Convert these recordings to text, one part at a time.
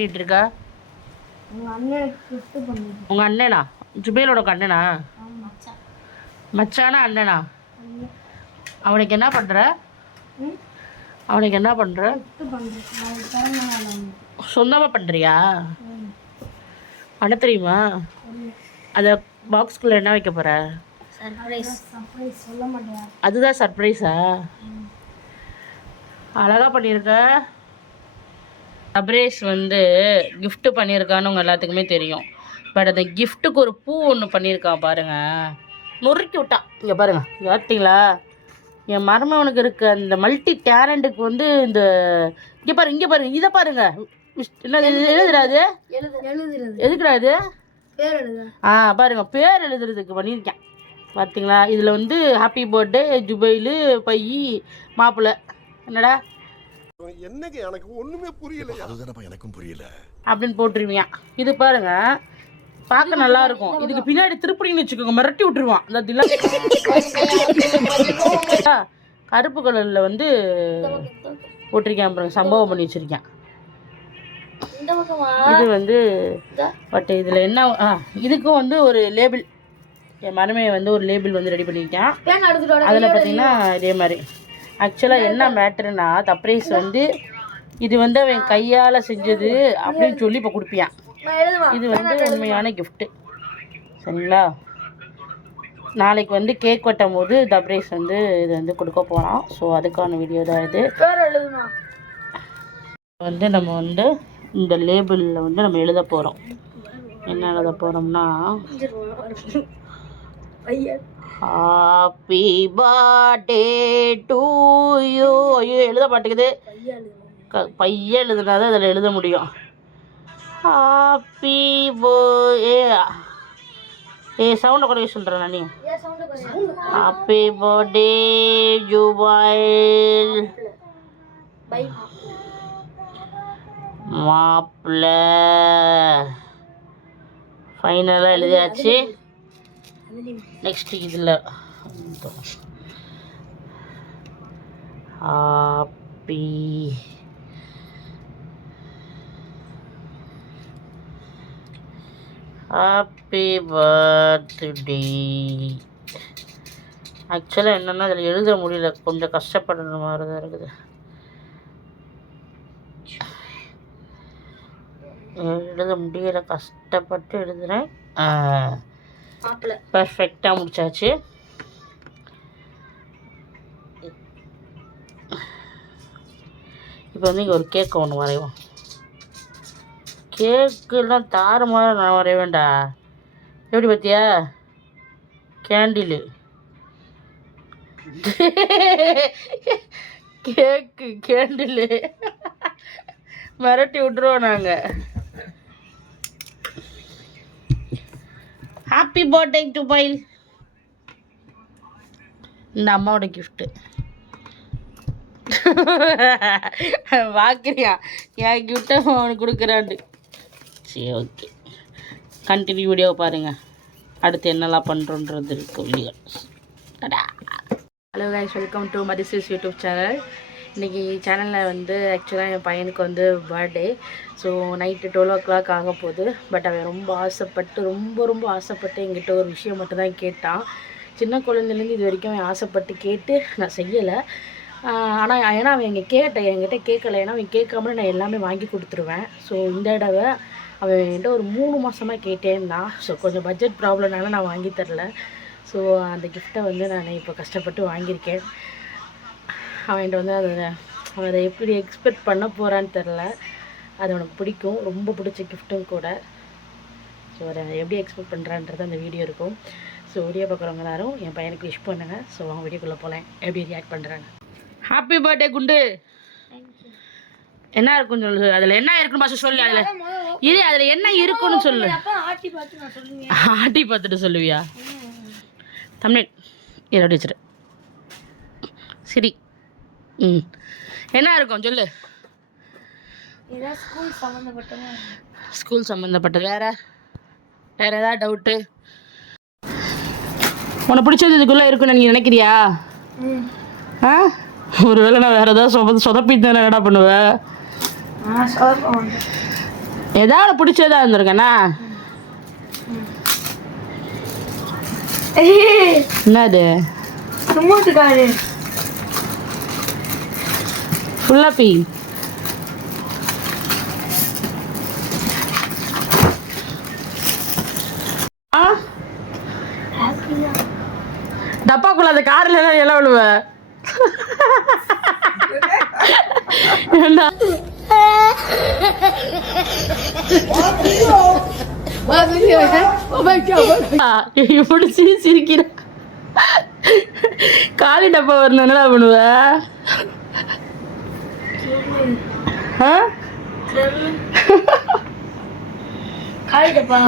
பண்ணிட்டு இருக்க? உங்கள் அண்ணனா? ஜுபேலோட அண்ணனா? மச்சானா அண்ணனா? அவனுக்கு என்ன பண்ணுற? அவனுக்கு என்ன பண்ணுற? சொந்தமாக பண்ணுறியா? பண்ண தெரியுமா? அதை பாக்ஸ்குள்ளே என்ன வைக்க போகிற? அதுதான் சர்ப்ரைஸா? அழகாக பண்ணியிருக்க. அப்ரேஷ் வந்து கிஃப்ட் பண்ணியிருக்கான்னு உங்கள் எல்லாத்துக்குமே தெரியும். பட் அந்த கிஃப்ட்டுக்கு ஒரு பூ ஒன்று பண்ணியிருக்கான் பாருங்கள். நொறுக்கி விட்டான். இங்கே பாருங்கள், பார்த்தீங்களா? என் மருமகனுக்கு இருக்க அந்த மல்டி டேலண்ட்டுக்கு வந்து இந்த இங்கே பாருங்க இதை பாருங்க. என்ன எழுதுறாது? எதுக்குறாது? பாருங்க, பேர் எழுதுறதுக்கு பண்ணியிருக்கேன். பார்த்தீங்களா? இதில் வந்து ஹாப்பி பர்த்டே ஜுபைலு பையி மாப்பிள்ளை. என்னடா என்னங்க எனக்கு ஒண்ணுமே புரியல. அதுதானப்பா எனக்கும் புரியல அப்படின்னு போட்டுருவியா? இது பாருங்க, பார்க்க நல்லா இருக்கும். இதுக்கு பின்னாடி திருப்படின்னு வச்சுக்கோங்க, மிரட்டி விட்டுருவான். அந்த கருப்பு கலரில் வந்து போட்டிருக்கேன் பாருங்க, சம்பவம் பண்ணி வச்சிருக்கேன். இது வந்து பட் இதில் என்ன, இதுக்கும் வந்து ஒரு லேபிள், என் மருமையை வந்து ஒரு லேபிள் வந்து ரெடி பண்ணியிருக்கேன். அதில் பார்த்தீங்கன்னா இதே மாதிரி. ஆக்சுவலாக என்ன மேட்ருன்னா, சர்ப்ரைஸ் வந்து இது வந்து அவன் கையால் செஞ்சது அப்படின்னு சொல்லி இப்போ கொடுப்பியான். இது வந்து உண்மையான கிஃப்ட்டு, சரிங்களா? நாளைக்கு வந்து கேக் வெட்டும் போது சர்ப்ரைஸ் வந்து இது வந்து கொடுக்க போகிறோம். ஸோ அதுக்கான வீடியோ தான் இது. வந்து நம்ம வந்து இந்த லேபிளில் வந்து நம்ம எழுத போகிறோம். என்ன எழுத போகிறோம்னா, ஹாப்பி பர்த்டே டு யூ. ஐயோ, எழுத மாட்டேங்குது. பையன் எழுதுனாதான் அதில் எழுத முடியும். ஹாப்பி சவுண்டை குறைய சொல்கிறேன் நான். நீ ஹாப்பி பர்த்டே ஜுபைல் மாப்பிள்ளை. ஃபைனலாக எழுதியாச்சு. நெக்ஸ்ட் இதில் ஹாப்பி ஹாப்பி பர்த்டே. ஆக்சுவலாக என்னென்னா அதில் எழுத முடியல, கொஞ்சம் கஷ்டப்படுற மாதிரி தான் இருக்குது. எழுத முடியல, கஷ்டப்பட்டு எழுதுகிறேன். பர்ஃபெக்டாக முடிச்சாச்சு. இப்போ வந்து இங்கே ஒரு கேக்கு ஒன்று வரைவோம். கேக்குலாம் தாறுமாறாக நான் வரைவேண்டா. எப்படி பார்த்தியா? கேண்டிலு கேக்கு கேண்டிலு மிரட்டி விட்ருவோம் நாங்கள். Happy birthday Jubail. இந்த அம்மாவோட கிஃப்ட்டு. பார்க்குறியா என் கிஃப்ட்டை அவனுக்கு கொடுக்குறாண்டு. சரி, ஓகே, கண்டினியூ வீடியோவை பாருங்கள். அடுத்து என்னெல்லாம் பண்ணுறோன்றது இருக்கு video. Hello guys, welcome to மதிசிஸ் யூடியூப் சேனல். இன்றைக்கி சேனலில் வந்து ஆக்சுவலாக என் பையனுக்கு வந்து பர்த்டே. ஸோ நைட்டு 12 o'clock ஆக போகுது. பட் அவன் ரொம்ப ஆசைப்பட்டு ரொம்ப ஆசைப்பட்டு என்கிட்ட ஒரு விஷயம் மட்டும்தான் கேட்டான். சின்ன குழந்தைலேருந்து இது வரைக்கும் அவன் ஆசைப்பட்டு கேட்டு நான் செய்யலை. ஆனால் ஏன்னா அவன் என்கிட்ட கேட்கலை. ஏன்னா அவன் கேட்காம நான் எல்லாமே வாங்கி கொடுத்துருவேன். ஸோ இந்த தடவை அவன் என்கிட்ட ஒரு 3 மாதமாக கேட்டே இருந்தான். ஸோ கொஞ்சம் பட்ஜெட் ப்ராப்ளம்னால நான் வாங்கி தரல. ஸோ அந்த கிஃப்ட்டை வந்து நான் இப்போ கஷ்டப்பட்டு வாங்கியிருக்கேன். அவன்கிட்ட வந்து அவன் அதை எப்படி எக்ஸ்பெக்ட் பண்ண போகிறான்னு தெரில. அது அவனுக்கு பிடிக்கும், ரொம்ப பிடிச்ச கிஃப்ட்டும் கூட. ஸோ அதை எப்படி எக்ஸ்பெக்ட் பண்ணுறான்றது அந்த வீடியோ இருக்கும். ஸோ வீடியோ பார்க்குறவங்க எல்லாரும் என் பையனுக்கு விஷ் பண்ணுங்கள். ஸோ அவங்க வீடியோக்குள்ளே போகலாம், எப்படி ரியாக்ட் பண்ணுறாங்க. ஹாப்பி பர்த்டே குண்டு. என்ன இருக்குன்னு சொல்லு. அதில் என்ன இருக்குன்னு பாச சொல்லு. அதில் என்ன இருக்குன்னு சொல்லு. ஆட்டி பார்த்துட்டு சொல்லுவியா? தமிழ் என்னோட வச்சுரு. சரி, என்ன இருக்கும் சொல்லு. ஸ்கூல் சம்மந்தப்பட்டது. வேறு ஏதாவது டவுட்டு? உனக்கு பிடிச்சது இதுக்குள்ளே இருக்குன்னு நீ நினைக்கிறியா? ஒரு வேளை நான் வேறு ஏதாவது சொதப்பிட்டு என்னடா பண்ணுவேன்? ஏதாவது பிடிச்சதா இருந்திருக்கேண்ணா என்னது சும்மாட்டு காரு ஃபுல்லாப்பி ஆ டப்பாக்குள்ள அந்த கார்ல எல்லாம் இலை விழுவ ஏண்டா? இப்படி சிரிக்கிற காலி டப்பா வரணும் என்னடா பண்ணுவ ஆ? காலி டப்பா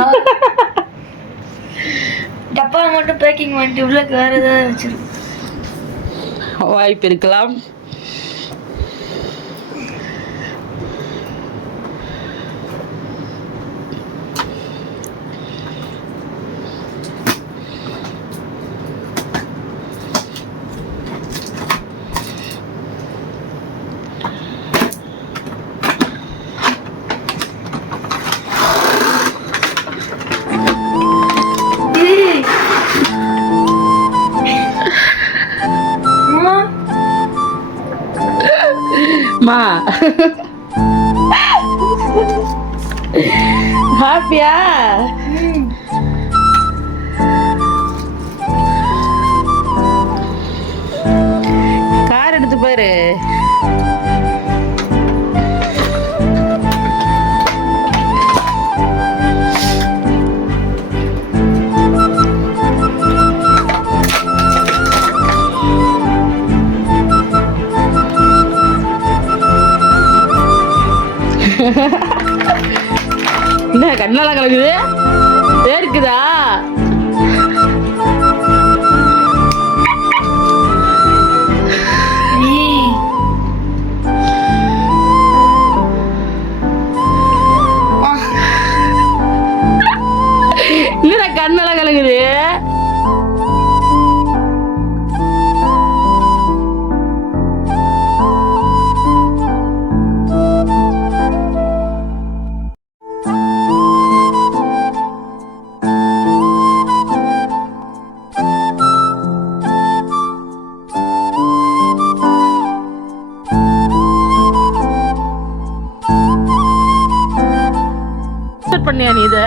டப்பா மட்டும் பேக்கிங் பண்ணிட்டு உள்ள வேற ஏதாவது வச்சிருக்கோம். வாய்ப்பு இருக்கலாம். மா ஹாப்பியா? கார் எடுத்து பாரு. என்ன கண்ணெல்லாம் கலக்குது? இருக்குதா? என்னடா கண்ணெல்லாம் கலக்குது? பண்ணியா நீ இத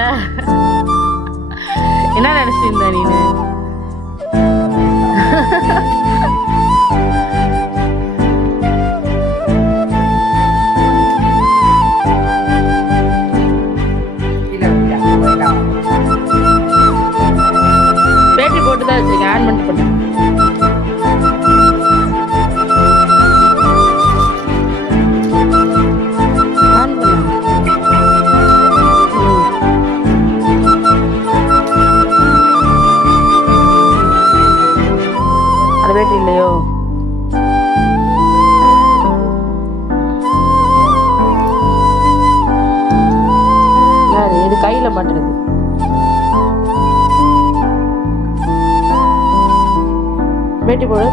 என்ன நினைச்சிருந்த நீனு? பேட்டி போட்டுதான் வச்சிருக்கேன். ஆன் பண்ணிட்டு பண்ண பேட்டி இல்லையோ? இது கையில மாட்டுறது. பேட்டி போடு.